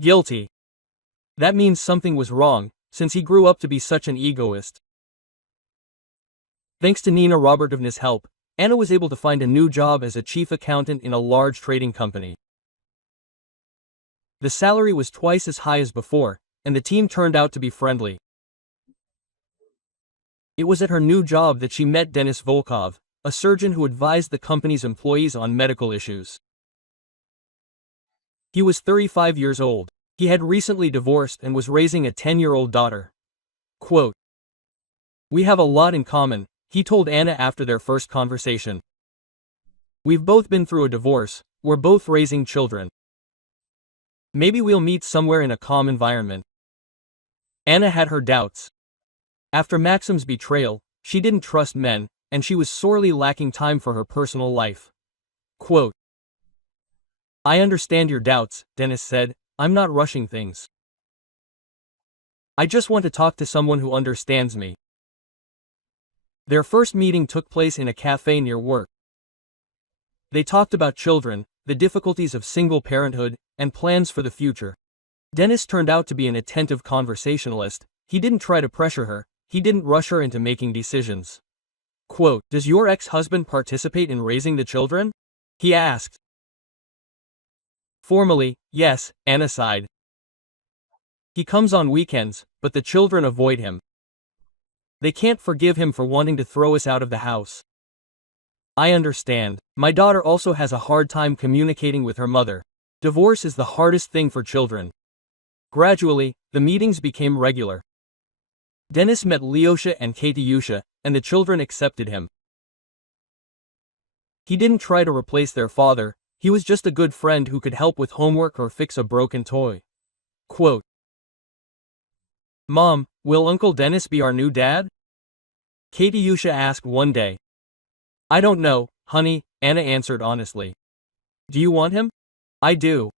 Guilty. That means something was wrong, since he grew up to be such an egoist. Thanks to Nina Robertovna's help, Anna was able to find a new job as a chief accountant in a large trading company. The salary was twice as high as before, and the team turned out to be friendly. It was at her new job that she met Denis Volkov, a surgeon who advised the company's employees on medical issues. He was 35 years old. He had recently divorced and was raising a 10-year-old daughter. Quote, "We have a lot in common," he told Anna after their first conversation. "We've both been through a divorce, we're both raising children. Maybe we'll meet somewhere in a calm environment." Anna had her doubts. After Maxim's betrayal, she didn't trust men, and she was sorely lacking time for her personal life. Quote, "I understand your doubts," Denis said. "I'm not rushing things. I just want to talk to someone who understands me." Their first meeting took place in a cafe near work. They talked about children, the difficulties of single parenthood, and plans for the future. Denis turned out to be an attentive conversationalist. He didn't try to pressure her, he didn't rush her into making decisions. Quote, "Does your ex-husband participate in raising the children?" he asked. "Formally, yes," Anna sighed. "He comes on weekends, but the children avoid him. They can't forgive him for wanting to throw us out of the house. I understand. My daughter also has a hard time communicating with her mother. Divorce is the hardest thing for children." Gradually, the meetings became regular. Denis met Lyosha and Katyusha, and the children accepted him. He didn't try to replace their father, he was just a good friend who could help with homework or fix a broken toy. Quote, "Mom, will Uncle Denis be our new dad?" Katyusha asked one day. "I don't know, honey," Anna answered honestly. "Do you want him?" "I do.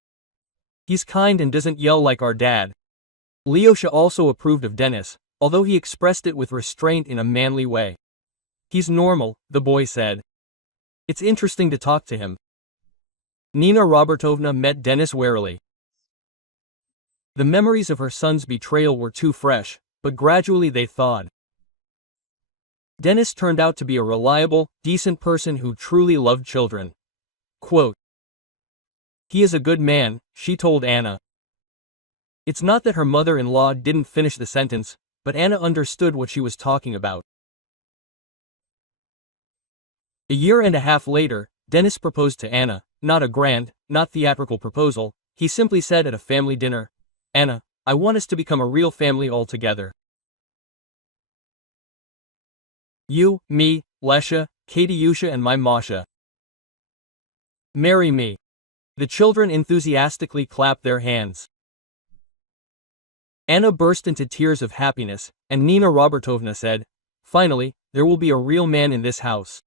He's kind and doesn't yell like our dad." Lyosha also approved of Denis, although he expressed it with restraint in a manly way. "He's normal," the boy said. "It's interesting to talk to him." Nina Robertovna met Denis warily. The memories of her son's betrayal were too fresh, but gradually they thawed. Denis turned out to be a reliable, decent person who truly loved children. Quote, "He is a good man," she told Anna. It's not that her mother-in-law didn't finish the sentence, but Anna understood what she was talking about. A year and a half later, Denis proposed to Anna, not a grand, not theatrical proposal, he simply said at a family dinner, "Anna, I want us to become a real family altogether. You, me, Lesha, Katyusha and my Masha. Marry me." The children enthusiastically clapped their hands. Anna burst into tears of happiness, and Nina Robertovna said, "Finally, there will be a real man in this house."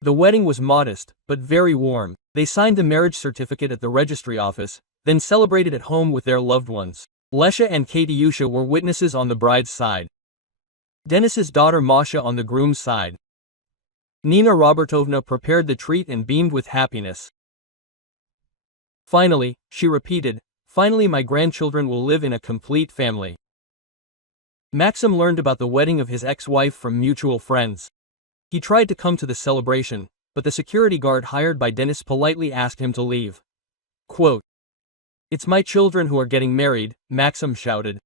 The wedding was modest, but very warm. They signed the marriage certificate at the registry office, then celebrated at home with their loved ones. Lesha and Katyusha were witnesses on the bride's side. Denis's daughter Masha on the groom's side. Nina Robertovna prepared the treat and beamed with happiness. "Finally," she repeated, "finally my grandchildren will live in a complete family." Maxim learned about the wedding of his ex-wife from mutual friends. He tried to come to the celebration, but the security guard hired by Denis politely asked him to leave. Quote, "It's my children who are getting married," Maxim shouted.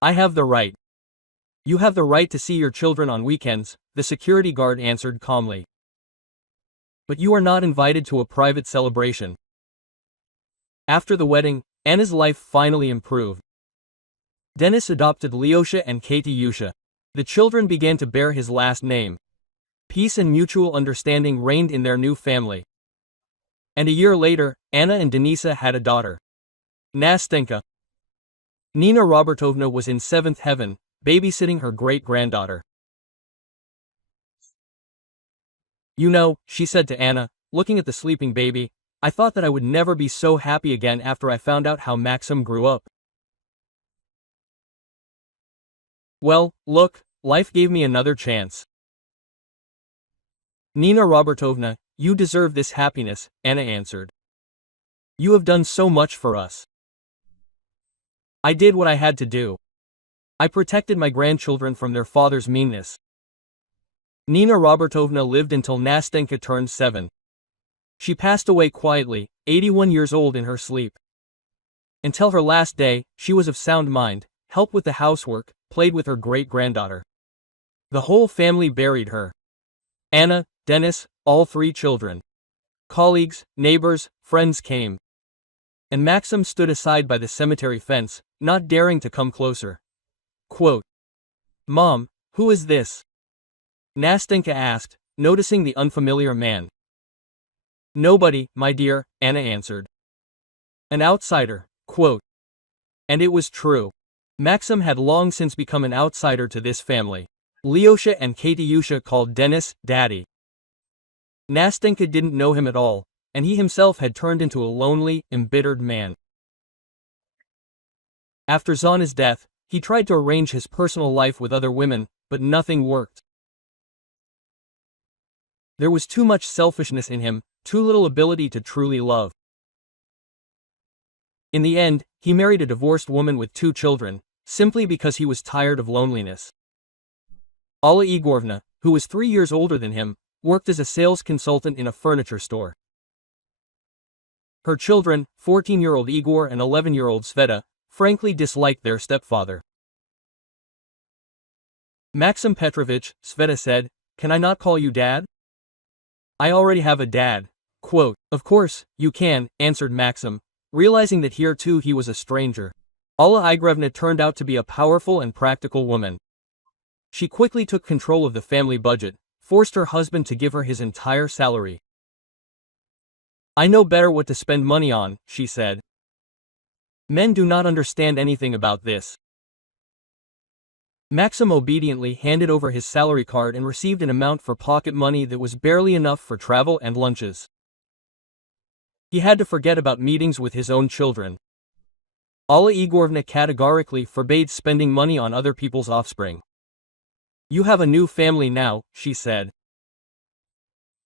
"I have the right." "You have the right to see your children on weekends," the security guard answered calmly. "But you are not invited to a private celebration." After the wedding, Anna's life finally improved. Denis adopted Lyosha and Katyusha. The children began to bear his last name. Peace and mutual understanding reigned in their new family. And a year later, Anna and Denisa had a daughter, Nastenka. Nina Robertovna was in seventh heaven, babysitting her great-granddaughter. "You know," she said to Anna, looking at the sleeping baby, "I thought that I would never be so happy again after I found out how Maxim grew up. Well, look, life gave me another chance." "Nina Robertovna, you deserve this happiness," Anna answered. You have done so much for us. I did what I had to do. I protected my grandchildren from their father's meanness. Nina Robertovna lived until Nastenka turned 7. She passed away quietly, 81 years old in her sleep. Until her last day, she was of sound mind, helped with the housework, played with her great-granddaughter. The whole family buried her. Anna, Dennis, all 3 children. Colleagues, neighbors, friends came. And Maxim stood aside by the cemetery fence, not daring to come closer. Quote, "Mom, who is this?" Nastenka asked, noticing the unfamiliar man. "Nobody, my dear," Anna answered. "An outsider." Quote. And it was true. Maxim had long since become an outsider to this family. Lyosha and Katyusha called Dennis Daddy. Nastenka didn't know him at all, and he himself had turned into a lonely, embittered man. After Zana's death, he tried to arrange his personal life with other women, but nothing worked. There was too much selfishness in him, too little ability to truly love. In the end, he married a divorced woman with 2 children, simply because he was tired of loneliness. Alla Igorovna, who was 3 years older than him, worked as a sales consultant in a furniture store. Her children, 14-year-old Igor and 11-year-old Sveta, frankly disliked their stepfather. "Maxim Petrovich," Sveta said, "can I not call you Dad?" "I already have a dad." Quote, "Of course, you can," answered Maxim, realizing that here too he was a stranger. Alla Igorovna turned out to be a powerful and practical woman. She quickly took control of the family budget, forced her husband to give her his entire salary. "I know better what to spend money on," she said. "Men do not understand anything about this." Maxim obediently handed over his salary card and received an amount for pocket money that was barely enough for travel and lunches. He had to forget about meetings with his own children. Alla Igorovna categorically forbade spending money on other people's offspring. "You have a new family now," she said.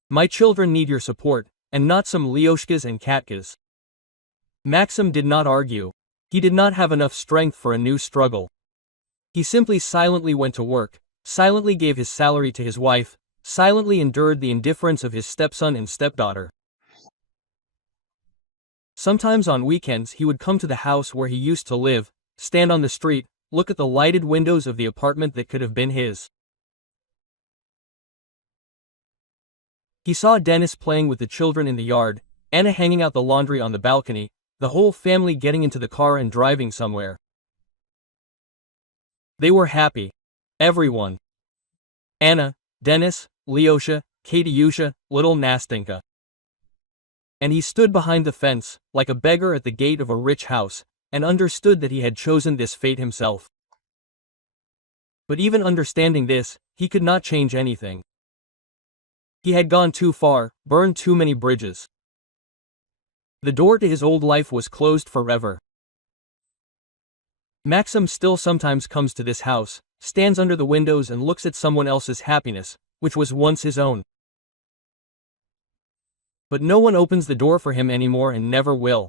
"My children need your support, and not some Lyoshkas and Katkas." Maxim did not argue. He did not have enough strength for a new struggle. He simply silently went to work, silently gave his salary to his wife, silently endured the indifference of his stepson and stepdaughter. Sometimes on weekends he would come to the house where he used to live, stand on the street, look at the lighted windows of the apartment that could have been his. He saw Dennis playing with the children in the yard, Anna hanging out the laundry on the balcony, the whole family getting into the car and driving somewhere. They were happy. Everyone. Anna, Dennis, Lyosha, Katyusha, little Nastenka. And he stood behind the fence, like a beggar at the gate of a rich house, and understood that he had chosen this fate himself. But even understanding this, he could not change anything. He had gone too far, burned too many bridges. The door to his old life was closed forever. Maxim still sometimes comes to this house, stands under the windows and looks at someone else's happiness, which was once his own. But no one opens the door for him anymore and never will.